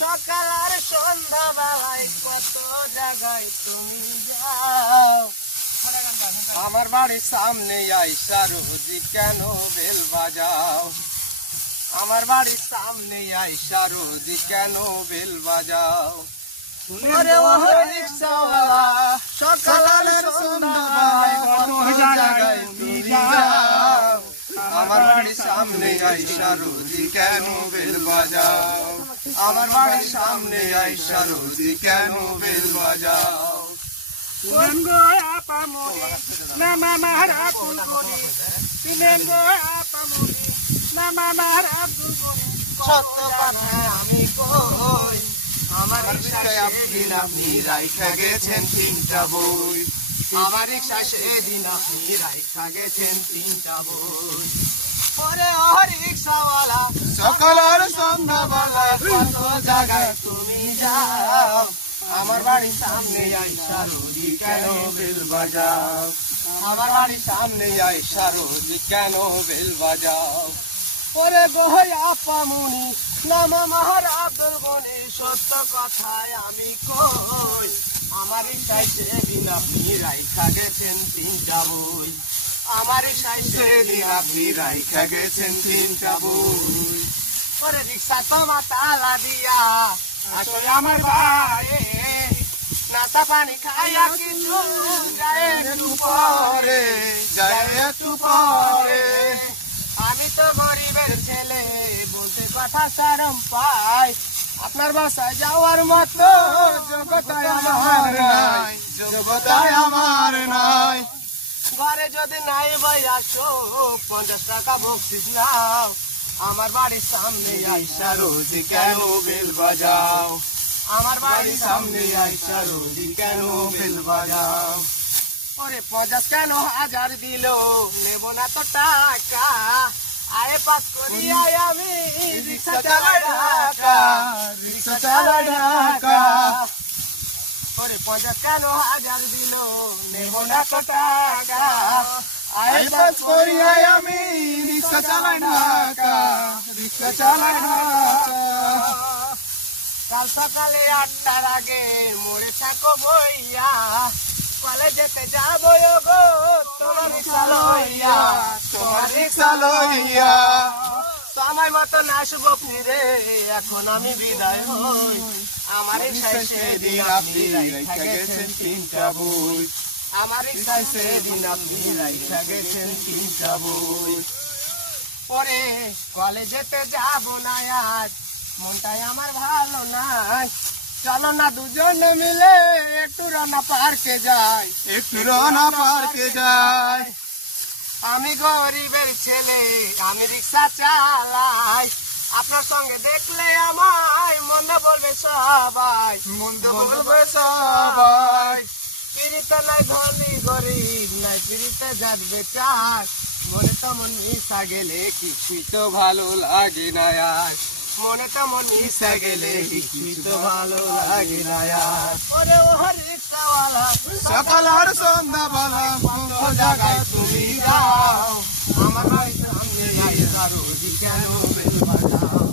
সকাল আর সন্ধ্যা বেলায় কত জায়গায় তুমি যাও। আমার বাড়ির সামনে আইসা রোজি কেন বেল বাজাও। আমার বাড়ির সামনে আইসা রোজি কেন বেল বাজাও। ওরে ও রিকশাওয়ালা সকাল আর সন্ধ্যা বেলায় কত জায়গায় তুমি যাও। আমার বাড়ির সামনে আইসা রোজি কেন বেল বাজাও। আমার বাড়ির সামনে আইসা রোজি কেন বেল বাজাও। সত্য কথা আমি কই, আমার রিকশায় সেদিন আপনি রাইখা গেছেন 3টা বই। আমার রিকশায় সেদিন আপনি রাইখা গেছেন 3টা বই। ওরে ও রিকশাওয়ালা সকাল আর সন্ধ্যা বেলা কত জায়গায় তুমি যাও। আমার বাড়ির সামনে আইসা রোজি কেন বেল বাজাও। আমার বাড়ির সামনে আইসা রোজি কেন বেল বাজাও। ওরে গোহই আপামনি নামা মাহার আব্দুল গনি সত্য কথায় আমি কই, আমার রিকশায় সেদিন আপনি রাইখা গেছেন 3টা বই। আমার রিকশায় সেদিন আপনি রাইখা গেছেন 3টা বই। ওরে রিকশা তোমার তালা দিয়া আসো আমার বাড়ি, নাস্তা পানি খাইয়া কিছু যায় একটু পরে, যায় একটু পরে। আমি তো গরিবের ছেলে বলতে কথা শরম পাই, আপনার বাসায় যাওয়ার মতো যোগ্যতায় আমার নাই, যোগ্যতায় আমার নাই। ঘরে যদি নাই ভাই আসো 50 টাকা বকশিস নাও। আমার বাড়ির সামনে আইসা রোজি কেন বেল বাজাও। আমার বাড়ির সামনে আইসা রোজি কেন বেল বাজাও। ওরে 50 কেন 1000 দিল নেব না তো টাকা, আয়ে পাস করি আয় আমি রিকশা চালাই ঢাকা, রিকশা চালাই ঢাকা। ওরে 50 কেন 1000 দিল নেব না তো টাকা, আয়ে পাস করি আয় আমি রিকশা চালাই ঢাকা, রিকশা চালাই ঢাকা। কাল সকালে 8টার আগে মোড়ে থাকো বইয়া, কলেজেতে যাবো গো তোমার রিকশা লইয়া, তোমার রিকশা লইয়া। সময় মতো আসবো ফিরে এখন আমি বিদায় হই। আমার রিকশায় সেদিন আপনি রাইখা গেছেন 3টা বই। আমার রিকশায় সেদিন আপনি রাইখা গেছেন 3টা বই। পরে কলেজেতে যাবো না আজ, মনটাই আমার ভালো নাই। চলো না দুজনে মিলে একটু রানা পার্কে যাই, একটু রানা পার্কে যাই। আমি গরিবের ছেলে আমি রিকশা চালাই, আপনার সঙ্গে দেখলে আমায় মন্দ বলবে সবাই, মন্দ বলবে সবাই। পিড়িতে নাই ধনী গরিব নাই পিড়িতে যাবে চাই, মনে তো মন মিশা গেলে কিছুই তো ভালো লাগে না আর, মনে তো মন মিশা গেলে কিছুই তো ভালো লাগে না আর। ওরে ও রিকশাওয়ালা সকাল আর সন্ধ্যা বেলা কত জায়গায় তুমি যাও। আমার বাড়ির সামনে আইসা রোজি কেন বেল বাজাও।